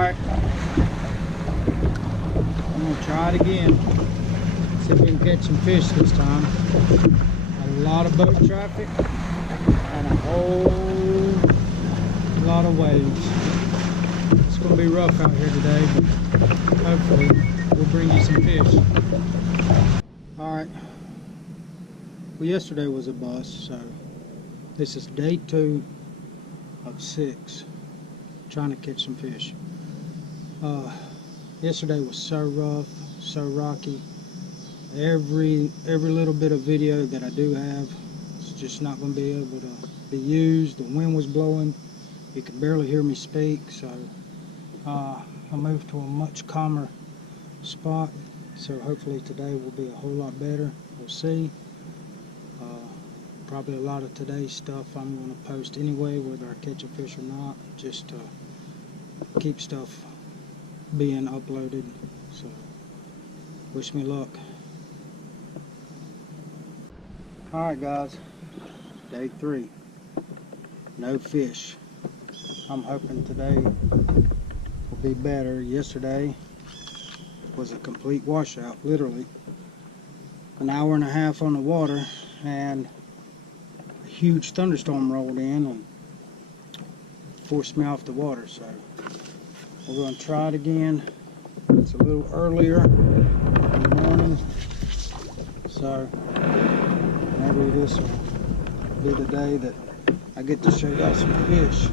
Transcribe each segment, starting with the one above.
Alright, I'm going to try it again. See if we can catch some fish this time. A lot of boat traffic and a whole lot of waves. It's going to be rough out here today, but hopefully we'll bring you some fish. Alright, well, yesterday was a bust, so this is day 2 of 6 trying to catch some fish. Yesterday was so rough, so rocky. Every little bit of video that I do have is just not going to be able to be used. The wind was blowing. You could barely hear me speak, so I moved to a much calmer spot. So hopefully today will be a whole lot better. We'll see. Probably a lot of today's stuff I'm going to post anyway, whether I catch a fish or not, just to keep stuff being uploaded. So wish me luck. Alright guys, day 3, no fish. I'm hoping today will be better. Yesterday was a complete washout, literally. An hour and a half on the water and a huge thunderstorm rolled in and forced me off the water. So we're going to try it again. It's a little earlier in the morning, so maybe this will be the day that I get to show y'all some fish.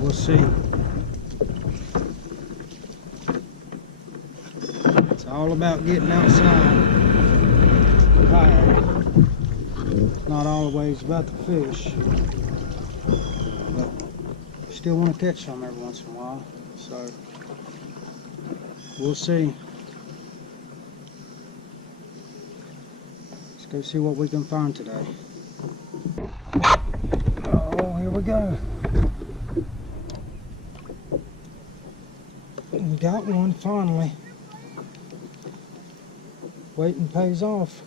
We'll see. It's all about getting outside. Kayak. Not always about the fish, but still want to catch some every once in a while. So we'll see. Let's go see what we can find today. Oh, here we go. We got one finally. Waiting pays off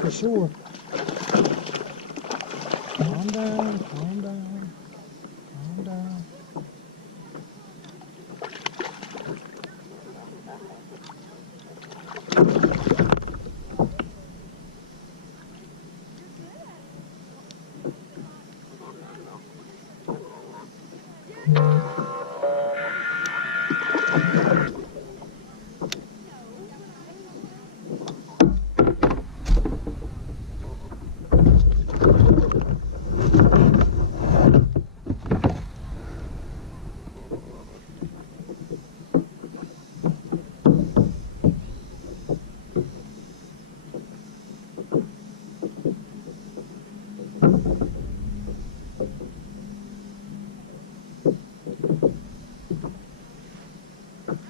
for sure. Calm down, calm down, calm down.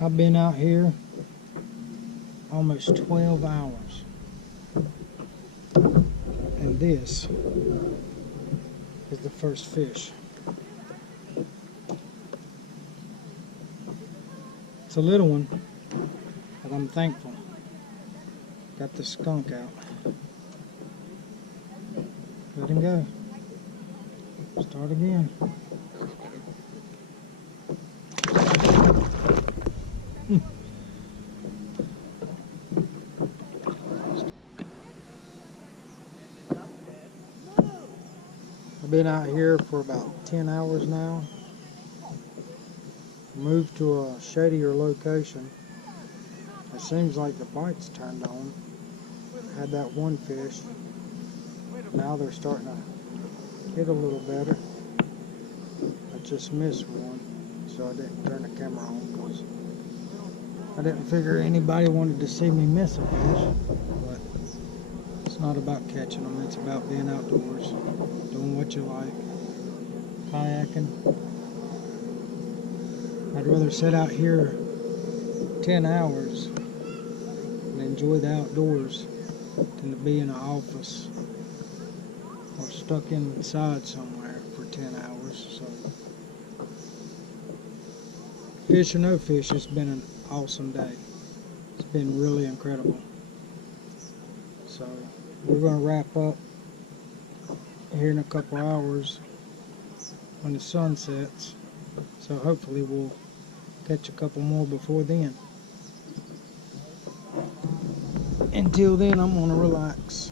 I've been out here almost 12 hours, and this is the first fish. It's a little one, but I'm thankful. Got the skunk out. Let him go. Start again. I've been out here for about 10 hours now. Moved to a shadier location. It seems like the bite's turned on. Had that one fish. Now they're starting to hit a little better. I just missed one, so I didn't turn the camera on because I didn't figure anybody wanted to see me miss a fish. But it's not about catching them, it's about being outdoors, doing what you like, kayaking. I'd rather sit out here 10 hours and enjoy the outdoors than to be in an office or stuck inside somewhere for 10 hours. So, fish or no fish, it's been an awesome day. It's been really incredible. So we're going to wrap up here in a couple hours when the sun sets. So hopefully we'll catch a couple more before then. Until then, I'm gonna relax.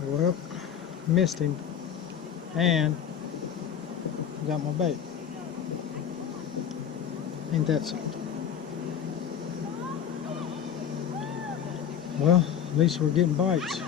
Well, missed him and got my bait. Ain't that something? Well, at least we're getting bites.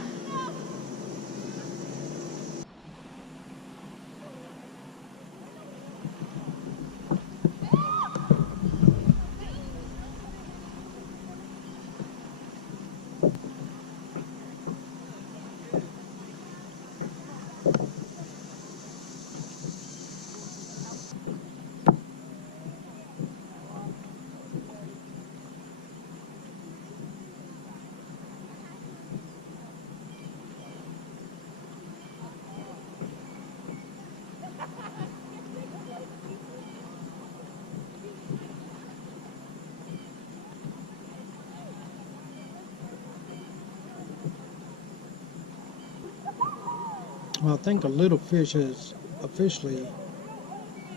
Well, I think a little fish has officially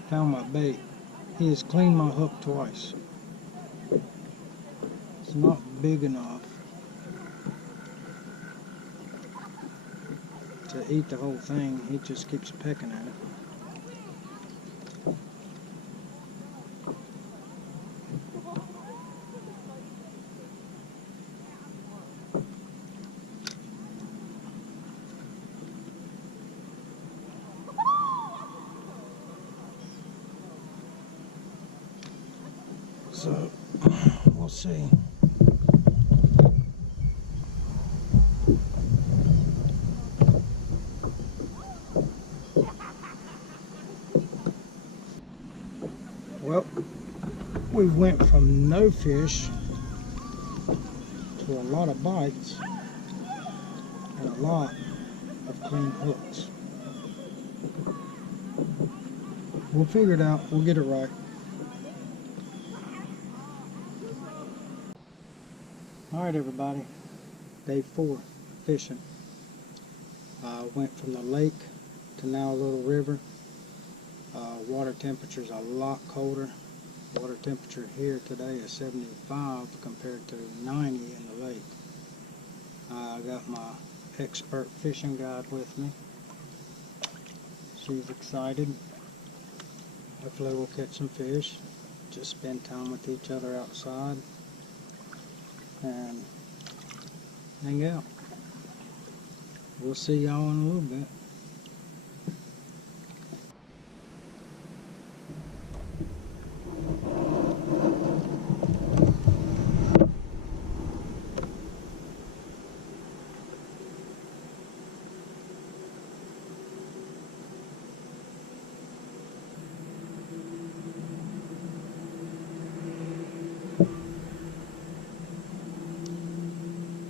found my bait. He has cleaned my hook twice. It's not big enough to eat the whole thing. He just keeps pecking at it. So, we'll see. Well, we went from no fish to a lot of bites and a lot of clean hooks. We'll figure it out. We'll get it right. Alright everybody, day 4 fishing. Went from the lake to now a little river. Water temperature's a lot colder. Water temperature here today is 75 compared to 90 in the lake. I got my expert fishing guide with me. She's excited. Hopefully we'll catch some fish. Just spend time with each other outside and hang out. we'll see y'all in a little bit.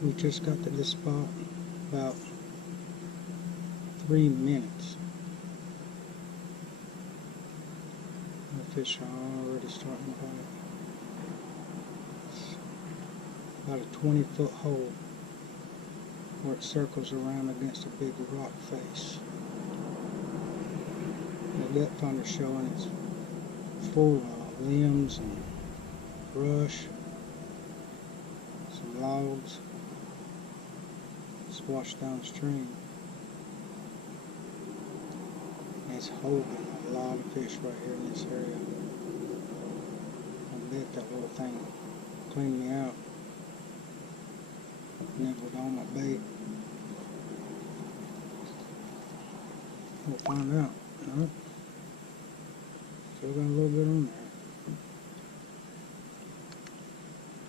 We just got to this spot about 3 minutes. The fish are already starting to bite. It's about a 20-foot hole where it circles around against a big rock face. The depth finder showing it's full of limbs and brush, some logs. It's washed downstream. It's holding a lot of fish right here in this area. I bet that little thing cleaned me out. Nibbled on my bait. We'll find out. No? Still got a little bit on there.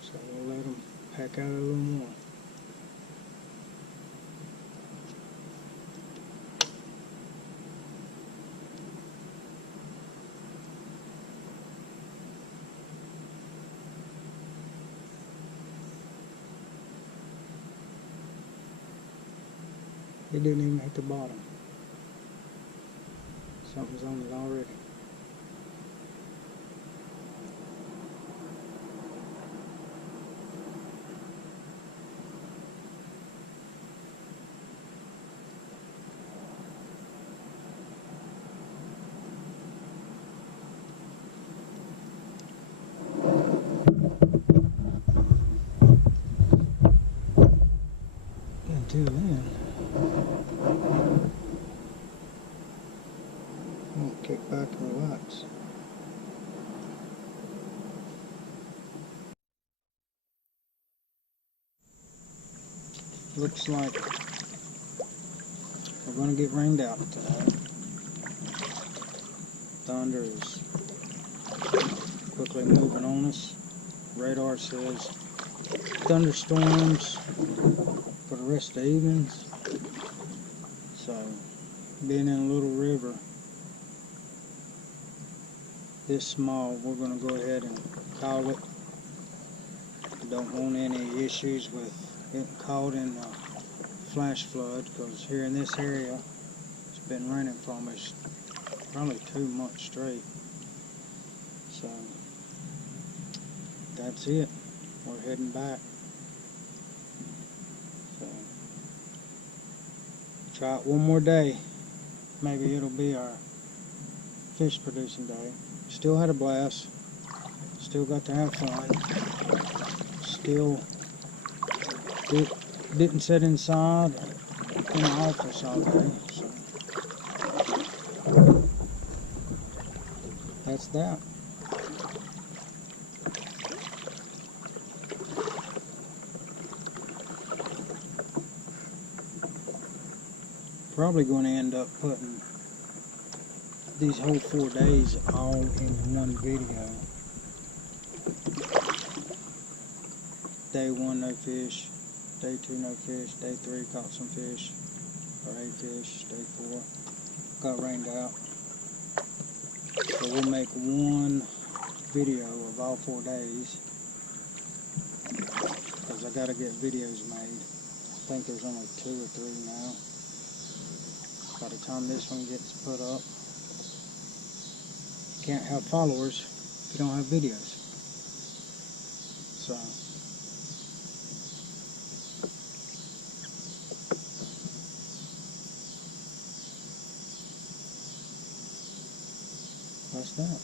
So we'll let them pack out a little more. It didn't even hit the bottom. Something's on it already. Until then, I'm gonna kick back and relax. Looks like we're gonna get rained out today. Thunder is quickly moving on us. Radar says thunderstorms for the rest of the evenings. So, being in a little river this small, we're going to go ahead and call it. Don't want any issues with getting caught in a flash flood, because here in this area it's been raining for almost probably 2 months straight. So that's it. We're heading back. So try it one more day. Maybe it'll be our fish producing day. Still had a blast. Still got to have fun. Still didn't sit inside in the office all day. So that's that. Probably going to end up putting these whole 4 days all in one video. Day 1 no fish, day 2 no fish, day 3 caught some fish, or 8 fish, day 4 got rained out. So we'll make one video of all 4 days, because I got to get videos made. I think there's only 2 or 3 now. By the time this one gets put up, you can't have followers if you don't have videos. So that's that.